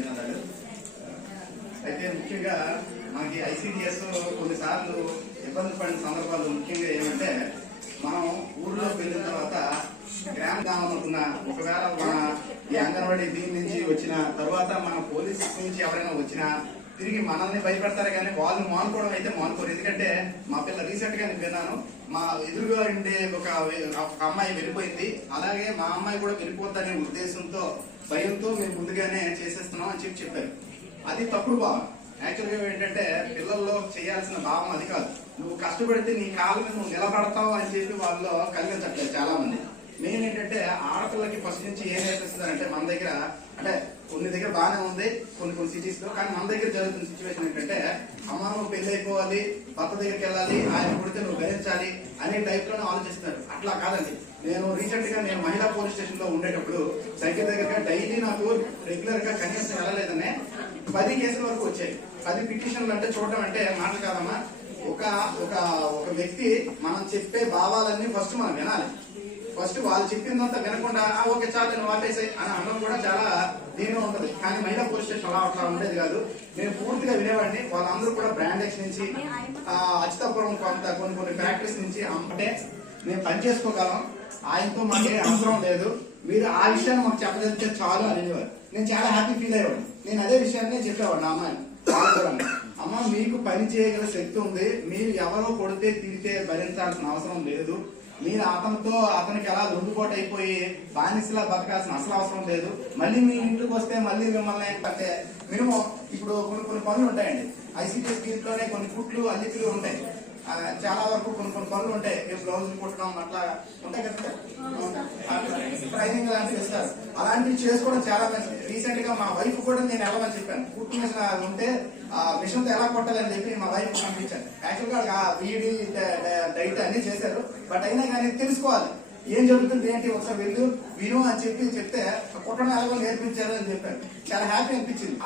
ధన్యవాదాలు అయితే ముఖ్యంగా మనకి ఐసీడిఎస్ కొన్నిసార్లు ఇబ్బంది పడిన సందర్భాలు ముఖ్యంగా ఏమంటే మనం ఊర్లోకి వెళ్ళిన తర్వాత గ్రామ కావాలనుకున్న ఒకవేళ మన ఈ అంగన్వాడీ దీని నుంచి వచ్చిన తర్వాత మన పోలీస్ నుంచి ఎవరైనా వచ్చినా తిరిగి మనల్ని భయపెడతారు కానీ వాళ్ళు మానుకోవడం అయితే మానుకోరు. ఎందుకంటే మా పిల్ల రీసెంట్గా నేను విన్నాను మా ఎదురుగా ఉండే ఒక అమ్మాయి వెళ్ళిపోయింది. అలాగే మా అమ్మాయి కూడా వెళ్ళిపోద్దనే ఉద్దేశంతో భయంతో మేము ముందుగానే చేసేస్తున్నాం అని చెప్పి చెప్పారు. అది తప్పుడు భావం. యాక్చువల్గా ఏంటంటే పిల్లల్లో చేయాల్సిన భావం అది కాదు. నువ్వు కష్టపడితే నీ కాళ్ళ మీద నువ్వు నిలబడతావు అని చెప్పి వాళ్ళలో కలిగించట్లేదు చాలా మంది మెయిన్ ఏంటంటే ఆడపిల్లకి ఫస్ట్ నుంచి ఏం నేర్పిస్తుందంటే మన దగ్గర అంటే కొన్ని దగ్గర బాగానే ఉంది కొన్ని కొన్ని సిటీస్లో. కానీ మన దగ్గర జరుగుతున్న సిచ్యువేషన్ ఏంటంటే అమ్మ నువ్వు పెళ్ళి అయిపోవాలి భర్త దగ్గరికి వెళ్ళాలి ఆయన పుడితే నువ్వు భరించాలి అనే టైప్లోనే ఆలోచిస్తున్నారు. అట్లా కాదండి. నేను రీసెంట్గా నేను మహిళా పోలీస్ స్టేషన్లో ఉండేటప్పుడు దగ్గర దగ్గరగా డైలీ నాకు రెగ్యులర్గా కనీసం వెళ్ళలేదనే పది కేసుల వరకు వచ్చాయి. పది పిటిషన్లు అంటే చూడటం అంటే మాట కాదమ్మా. ఒక ఒక ఒక వ్యక్తి మనం చెప్పే భావాలన్నీ ఫస్ట్ మనం వినాలి. ఫస్ట్ వాళ్ళు చెప్పిందంతా వినకుండా "ఆ, ఓకే చాలు నేను ఆపేసాయి అని అనడం కూడా చాలా దీనిలో ఉంటది. కానీ మహిళా పోలీస్ స్టేషన్ అలా అట్లా ఉండేది కాదు. నేను పూర్తిగా వినేవాడిని. వాళ్ళందరూ కూడా బ్రాండెక్స్ నుంచి అచితాపురం కొంత కొన్ని కొన్ని ఫ్యాక్టరీస్ నుంచి అంటే మేము పని చేసుకోగలం. ఆయనతో మాకు అవసరం లేదు. మీరు ఆ విషయాన్ని మాకు చెప్పగలిగితే చాలు అనేవారు. నేను చాలా హ్యాపీ ఫీల్ అయ్యేవాడు నేను అదే విషయాన్ని చెప్పేవాడు నా అమ్మాయిని. అమ్మ మీకు పని చేయగల శక్తి ఉంది. మీరు ఎవరో కొడితే తిరితే భరించాల్సిన అవసరం లేదు. మీరు అతనితో అతనికి ఎలా లొంగుకోట అయిపోయి బానిసలా బతకాల్సిన అసలు అవసరం లేదు. మళ్ళీ మీ ఇంటికి వస్తే మళ్ళీ మిమ్మల్ని అంటే మినిమం ఇప్పుడు కొన్ని కొన్ని పనులు ఉంటాయండి. ఐసీటీఎస్ దీంట్లోనే కొన్ని కుట్లు అల్లికలు ఉంటాయి. చాలా వరకు కొన్ని కొన్ని పనులు ఉంటాయి. బ్లౌజులు కుట్టడం అట్లా ఉంటాయి కదా ట్రైనింగ్ లాంటివి ఇస్తారు అలాంటివి చేసుకోవడం చాలా మంచిది. రీసెంట్గా మా వైఫ్ కూడా నేను వెళ్ళమని చెప్పాను. కుట్టు మిషన్ ఉంటే ఆ మిషన్తో ఎలా కొట్టాలని చెప్పి మా వైఫ్ పంపించాను. యాక్చువల్గా వీడి డైట్ అన్ని చేశారు. బట్ అయినా కానీ తెలుసుకోవాలి. ఏం జరుగుతుంది ఏంటి? ఒకసారి వెళ్ళు విను అని చెప్పి చెప్తే కుట్టడం ఎలాగో నేర్పించారు అని చెప్పాను. చాలా హ్యాపీ అనిపించింది.